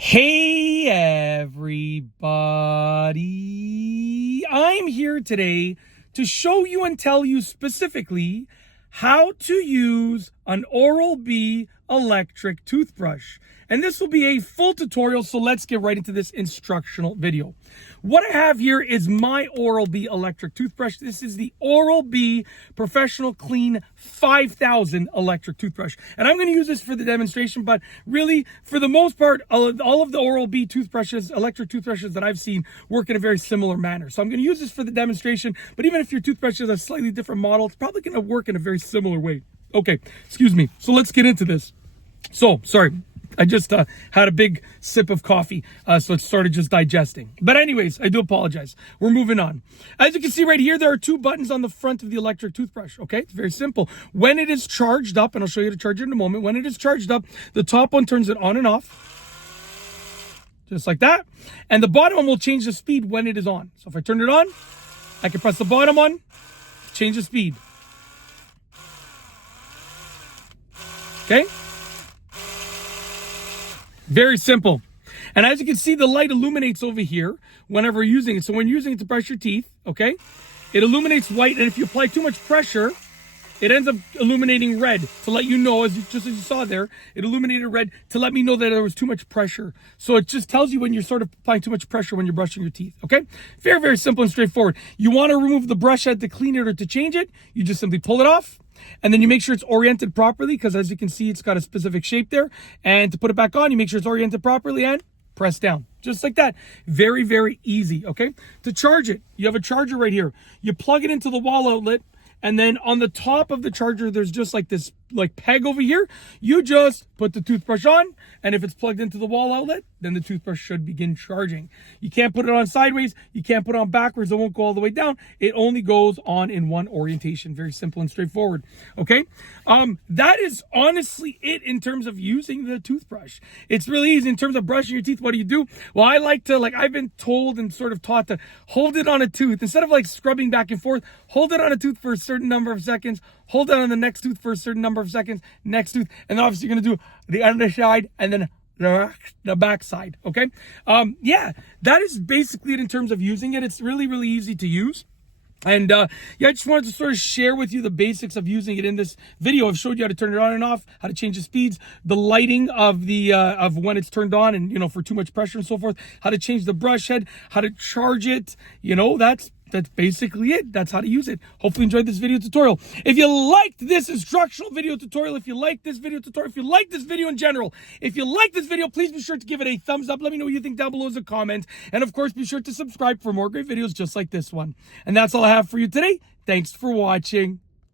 Hey everybody, I'm here today to show you and tell you specifically how to use an Oral-B electric toothbrush. And this will be a full tutorial, so let's get right into this instructional video. What I have here is my Oral-B electric toothbrush. This is the Oral-B Professional Clean 5000 electric toothbrush. And I'm going to use this for the demonstration, but really, for the most part, all of the Oral-B toothbrushes, electric toothbrushes that I've seen work in a very similar manner. So I'm going to use this for the demonstration, but even if your toothbrush is a slightly different model, it's probably going to work in a very similar way. Okay, excuse me. So let's get into this. So, sorry. I just had a big sip of coffee, so it started just digesting. But anyways, I do apologize. We're moving on. As you can see right here, there are two buttons on the front of the electric toothbrush, okay? It's very simple. When it is charged up, and I'll show you how to charge it in a moment, when it is charged up, the top one turns it on and off, just like that. And the bottom one will change the speed when it is on. So if I turn it on, I can press the bottom one, change the speed. Okay? Very simple. And as you can see, the light illuminates over here whenever you're using it. So when you're using it to brush your teeth, okay, it illuminates white. And if you apply too much pressure, it ends up illuminating red to let you know, just as you saw there, it illuminated red to let me know that there was too much pressure. So it just tells you when you're sort of applying too much pressure when you're brushing your teeth, okay? Very, very simple and straightforward. You want to remove the brush head to clean it or to change it, you just simply pull it off. And then you make sure it's oriented properly, because as you can see, it's got a specific shape there. And to put it back on, you make sure it's oriented properly and press down. Just like that. Very, very easy, okay? To charge it, you have a charger right here. You plug it into the wall outlet, and then on the top of the charger, there's just like this peg over here. You just put the toothbrush on, and if it's plugged into the wall outlet, then the toothbrush should begin charging. You can't put it on sideways. You can't put it on backwards. It won't go all the way down. It only goes on in one orientation. Very simple and straightforward. Okay. That is honestly it in terms of using the toothbrush. It's really easy in terms of brushing your teeth. What do? Well, I like to, I've been told and sort of taught to hold it on a tooth instead of scrubbing back and forth. Hold it on a tooth for a certain number of seconds. Hold it on the next tooth for a certain number of seconds. Next tooth. And then obviously you're going to do the underside and then the back side. Okay. Yeah, that is basically it in terms of using it. It's really, really easy to use. And yeah, I just wanted to sort of share with you the basics of using it in this video. I've showed you how to turn it on and off, how to change the speeds, the lighting of the of when it's turned on, and for too much pressure and so forth, how to change the brush head, how to charge it. That's basically it. That's how to use it. Hopefully you enjoyed this video tutorial. If you liked this instructional video tutorial, if you like this video tutorial, if you like this video in general, if you like this video, please be sure to give it a thumbs up. Let me know what you think down below as a comment. And of course, be sure to subscribe for more great videos just like this one. And that's all I have for you today. Thanks for watching.